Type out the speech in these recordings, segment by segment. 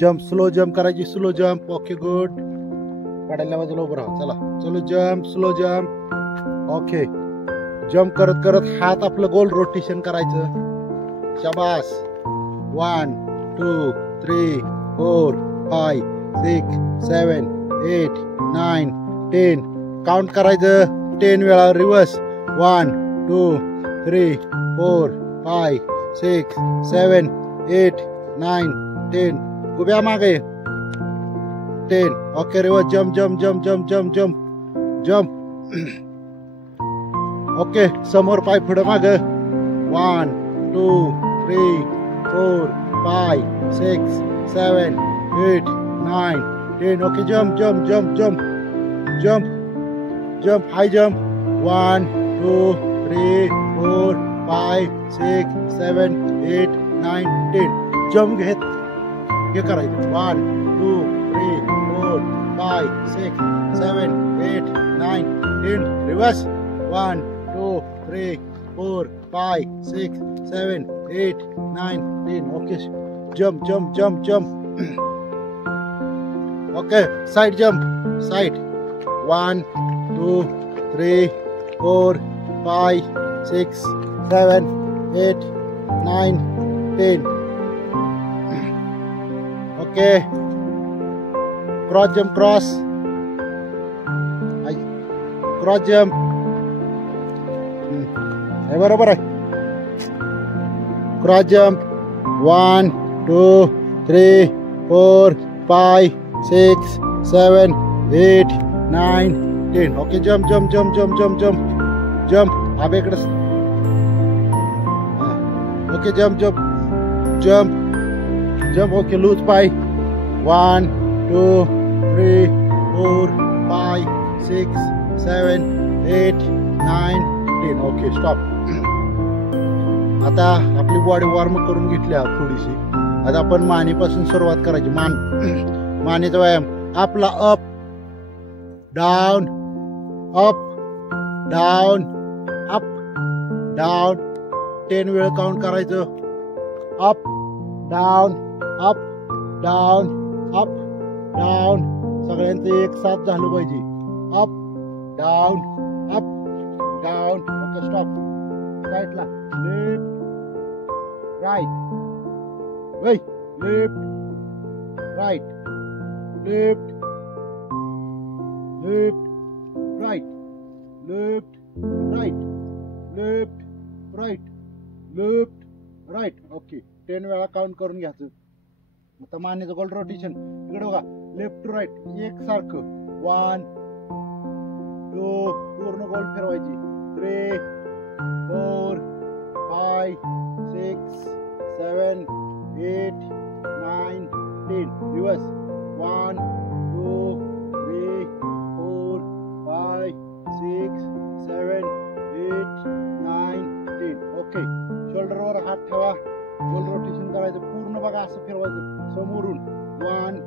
Jump slow jump करायची slow jump okay good काढायला बाजूला उभं राहा चला चलो jump slow jump okay jump करत करत हात आपलं गोल रोटेशन करायचं शाबास 1 2 3 4 5 6 7 8 9 10 काउंट करायचं 10 वेळा रिवर्स 1 2 3 4 5 6 7 8 9 10 उभ्या मागे 10 okay reverse jump jump jump jump jump jump jump okay समोर पाय पुढे मागे 1 2 3 4 5 6 7 8 9 10 okay jump jump jump jump jump jump हाई जंप 1 2 3 4 5 6 7 8 9 10 जंप घेत हे करायचं 1 2 3 4 5 6 7 8 9 10 reverse 1 2 3 4 5 6 7 8 9 10 okay jump jump jump jump okay side jump side 1 2 3 4 5 6 7 8 9 10 okay cross jump cross jump हे बरोबर आहे cross jump 1 2 3 4 5 6 7 8 9 10 okay jump jump jump jump jump jump jump अब इकडे okay jump jump jump jump okay loose पाय 1 2 3 4 5 6 7 8 9 10 okay stop आता आपली body warm करून घेतली आहे थोडीशी आता आपण मानेपासून सुरुवात करायची मानेचा व्यायाम आपला up down up down up down 10 वेळ काउंट करायचं up down up down up down सगळ्यांचं एक साथ झालं पाहिजे up down up down okay stop साइडला लेफ्ट राइट वै left right left left right left right left right left right okay 10 वेळा काउंट करून घ्यायचं आता मानेचं गोल रोटेशन इकडे बघा लेफ्ट टू राइट एक सारखं 1 2 पूर्ण गोल फिरवायची 3 4 5 6 7 8 9 10 रिवर्स 1 2 3 4 5 6 7 8 9 10 ओके शोल्डरवर हात ठेवा गोल रोटेशन करायचं पूर्ण बघा असं फिरवायचं समोरून 1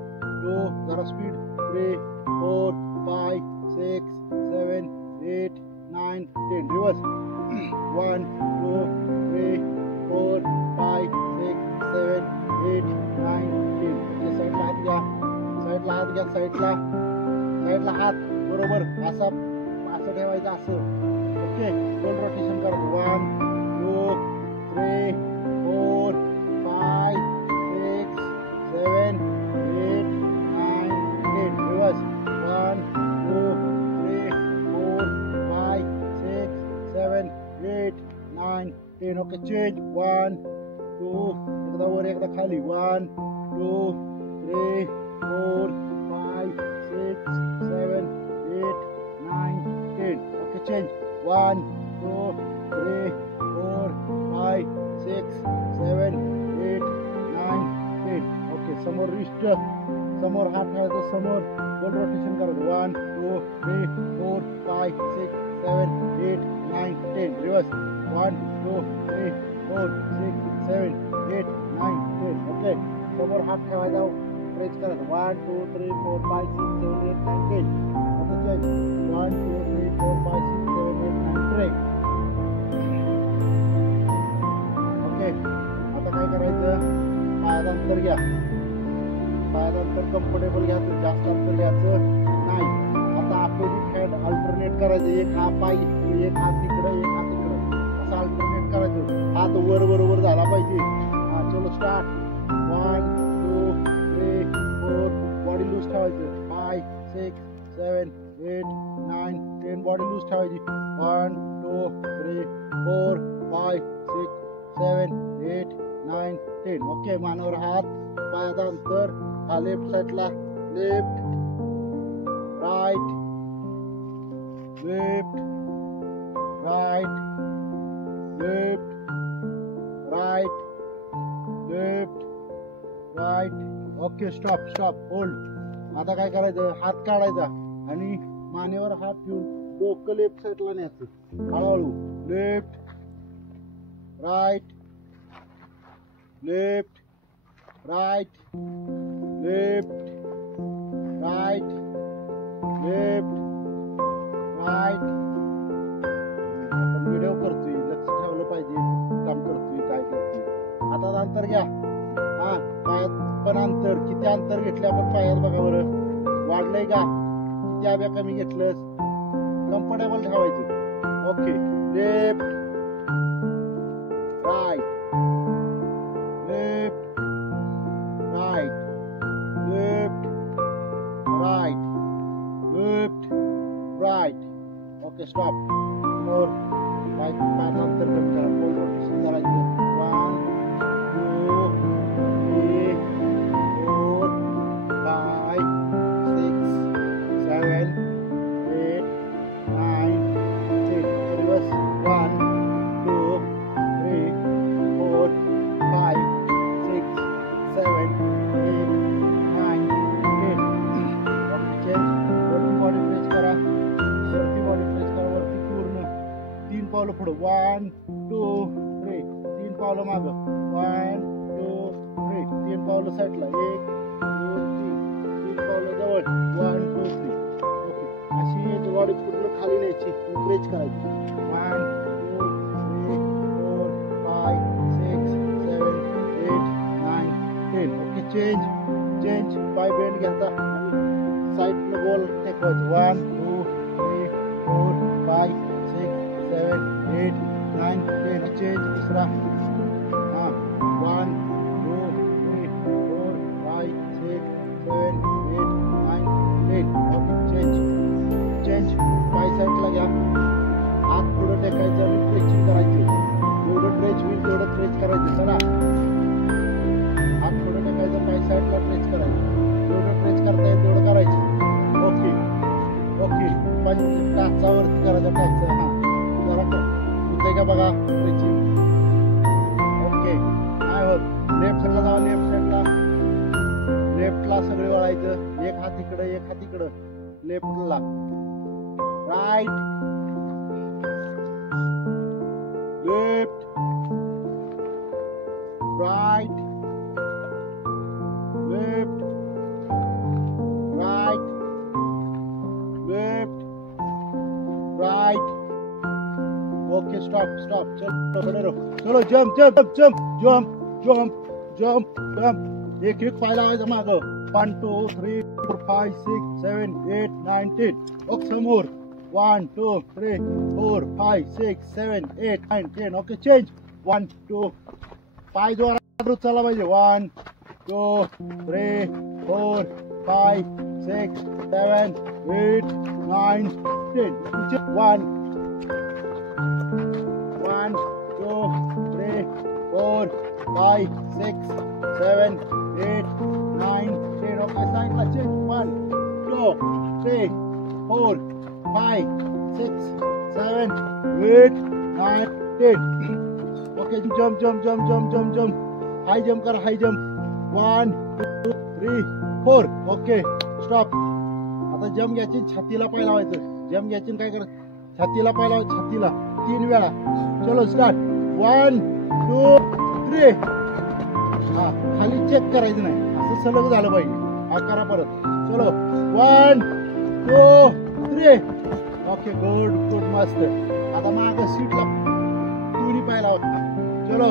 2 जरा स्पीड 3 4 5 6 7 8 9 10 रिवर्स 1 2 3 4 5 6 7 8 9 10 साईडला हात घ्या साईडला हात घ्या साईडला हात बरोबर असं ठेवायचं असं ओके गोल रोटेशन करायचं 1 2 3 4 5 6 7 8 9 10 रिवर्स 1 2 3 4 5 6 7 8 9 10 ओके चेंज 1 2 एकदा वर एकदा खाली 1 2 3 4 5 6 7 8 9 10 ओके चेंज 1 2 3 4 5 6 7 8 9 10 ओके समोर रिस्ट समोर हात ठेवायचा समोर गोल रोटेशन करायचं 1 2 3 4 5 6 7 8 9 10 रिवर्स 1 2 3 4 6 7 8 9 10 ओके समोर हात ठेवायचा स्ट्रेच करायचं 1 2 3 4 5 6 7 8 9 10 ओके चेंज 1 2 3 4 5 6 7 8 9 ब्रेक ओके आता काय करायचं पायाचं अंतर घ्या पायात अंतर कम्फर्टेबल घ्यायचं, जास्त अंतर घ्यायचं नाही. आता अपोजिट हँड अल्टरनेट करायचं, एक हा पाय इकडे, एक हात तिकडे, एक हात इकडे, असं अल्टरनेट करायचं. हात वर बरोबर झाला पाहिजे. हा चलो स्टार्ट. 1 2 3 4 बॉडी लूज ठेवायचं. 5 6 7 8 9 10 बॉडी लूज ठेवायची. 1 2 3 4 5 6 7 8 9 10. ओके, मानेवर हात, पायाचा अंतर. हा लेफ्ट साइडला, left right left right left right left right. Okay, stop stop hold. आता काय करायचं, हात काढायचा आणि मानेवर हात ठेवून डोकं लेफ्ट साइडला न्यायचं. हळूहळू left right left right left right left right. आपण व्हिडिओ करतोय, लक्ष ठेवलं पाहिजे, काम करतोय काय करतोय. आता अंतर घ्या. हा, पायात पण अंतर किती अंतर घेतले आपण पायात बघा बरं, वाढलंय का, किती आब्या कमी घेतलंस, कम्फर्टेबल ठेवायचं. Okay, left right left right left right left right. Okay, stop. पायात अंतर कमी करा, पोल रोटेशन करायचं. 1 2 3 4 5 6 7 8 9 10. रिवर्स. 1 2 3 4 5 6 7 8 9 10. Okay, change. वरती बॉडी प्रेस करा, वरती बॉडी प्रेस करा, वरती पूर्ण 3 पावलं पुढे. 1 2 3 3 पावलं मागं. 1 2 3 3 पावलं साईडला. 1 2 3 3 पावलं जवळ. 1 2 3. ओके, अशी बॉडी पूर्ण खाली न्यायची, प्रेस करायची. 1 2 3 4 5 6 7 8 9 10. Okay, change change. पाय बेंड घ्यायचा आणि साईडनं गोल टेकवायचं. 1 2 3 4 5 6 7 8 9 10. चेंज. तिसरा. हा, 1 2 3 4 5 6 7 8 9 10. Okay, change change. पाय साईडला घ्या, हात पुढे टेकायचं आणि स्ट्रेचिंग करायचं. जेवढं स्ट्रेच होईल तेवढं स्ट्रेच करायचं. चला, हात पुढे टेकायचं, पाय साईडला स्ट्रेच करायचं. जेवढं स्ट्रेच करता येईल तेवढं करायचं. ओके ओके, टाचावरती करायचं. टाचा हा जरा होतंय का बघा स्ट्रेचिंग. ओके, नाही होत. लेफ्ट साईडला जावा, लेफ्ट साईडला, लेफ्टला सगळे वळायचं. एक हात इकडं, एक हात इकडं. लेफ्टला right left right left right left right. Okay, stop stop. चलो खड़े रहो. चलो jump jump jump jump jump jump jump. एक एक पाय लावायचं मागं. 1 2 3 4 5 6 7 8 9 10. ओके, समोर. 1 2 3 4 5 6 7 8 9 10. Okay, change. 1 2 पाय जोरात उचलला पाहिजे. 1 2 3 4 5 6 7 8 9 10. 1 1 2 3 4 5 6 7 8 9 10. Okay, साईडला change. 1 2 3 4 5 6 7 8 9 10. Okay, jump jump jump jump jump jump. High jump करा, high jump. 1 2 3 4. Okay, stop. आता जंप घ्यायची, छातीला पाय लावायचं. जंप घ्यायची, काय करायचं, छातीला पाय लावायचं, छातीला 3 वेळा. चलो स्टार्ट. 1 2 3. हा, खाली चेक करायचं नाही, असं सलग झालं पाहिजे. हा करा परत. चलो 1 2 3. ओके, गुड गुड, मस्त. आता माग सीटला दोन्ही पाय लावा. चलो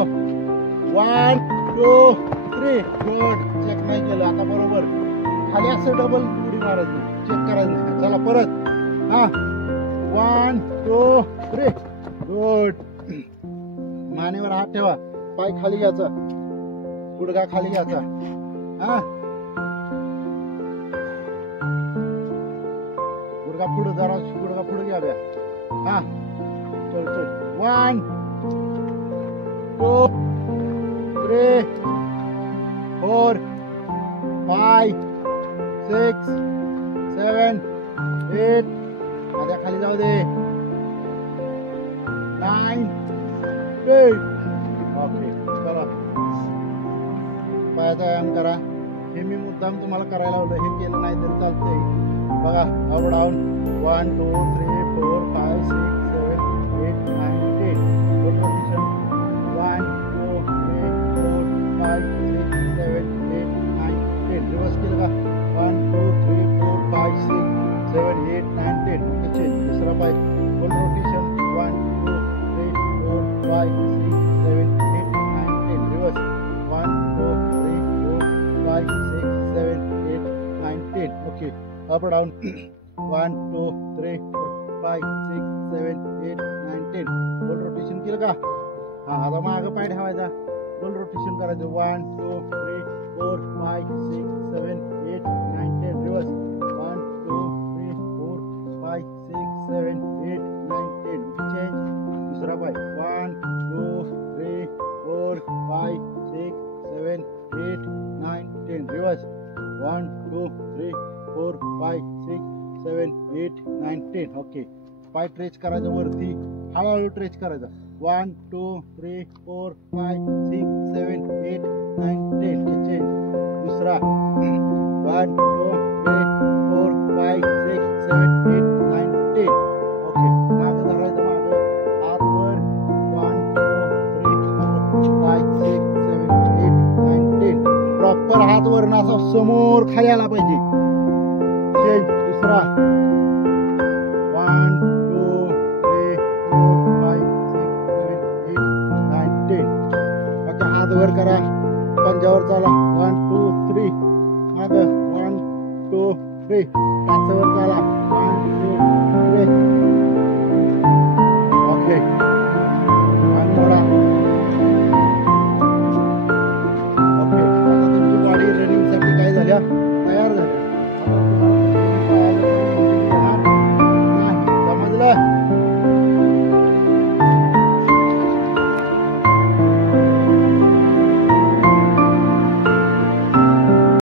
1 2 3. गुड. चेक नाही केलं, आता बरोबर. खाली असं डबल उडी मारायचं नाही, चेक करायचं नाही. चला परत. हा 1 2 3 गुड. मानेवर हात ठेवा, पाय खाली घ्यायचा, गुडघा खाली घ्यायचा. हा गुडघा पुढे, जरा गुडघा पुढे घ्याव्या. हा चल चल. 1 2 3 4 5 6 7 8. माझ्या खाली जाऊ दे. 9 10. ओके चला पायाचा व्यायाम करा. हे मी मुद्दाम तुम्हाला करायला लावलं, हे केलं नाही तरी चालतंय. बघा up down. 1 2 3 4 5 6 7 8 9 10. Good rotation. 1 2 3 4 5 6 7 8 9 10. Reverse केलं का? 1 2 3 4 5 6 7 8 9 10. चेंज. दुसरा पाय. Good rotation. 1 2 3 4 5 6 7 8 9 10. Reverse. 1 2 3 4 5 6 7 8 9 10. Okay up down. 1 2 3 4 5 6 7 8 9 10. गोल रोटेशन केलं का? हा आता मागं पाय ठेवायचा, गोल रोटेशन करायचं. 1 2 3 4 5 6 7 8 9 10. रिवर्स. 1 2 3 4 5 6 7 8 9 10. चेंज. दुसरा पाय. 1 2 3 4 5 6 7 8 9 10. रिवर्स. 1 2 3 4 5 6 7 8 9 10. ओके पाय ट्रेच करायचं वरती, हळूहळू ट्रेच करायचा. 1 2 3 4 5 6 7 8 9 10. चेंज. दुसरा. 1 2 3 4 5 6 7 8 9 10. ओके मागं धरायचं, मागं हात वर. 1 2 3 4 5 6 7 8 9 10. प्रॉपर हात वरनं असा समोर खाली आला पाहिजे. चेंज. दुसरा. 1 2 3 4 5 6 7 8 9 10. ओके हात वर करा, पंजावर चाला. 1 2 3 मागं. 1 2 3 टाचावर चाला.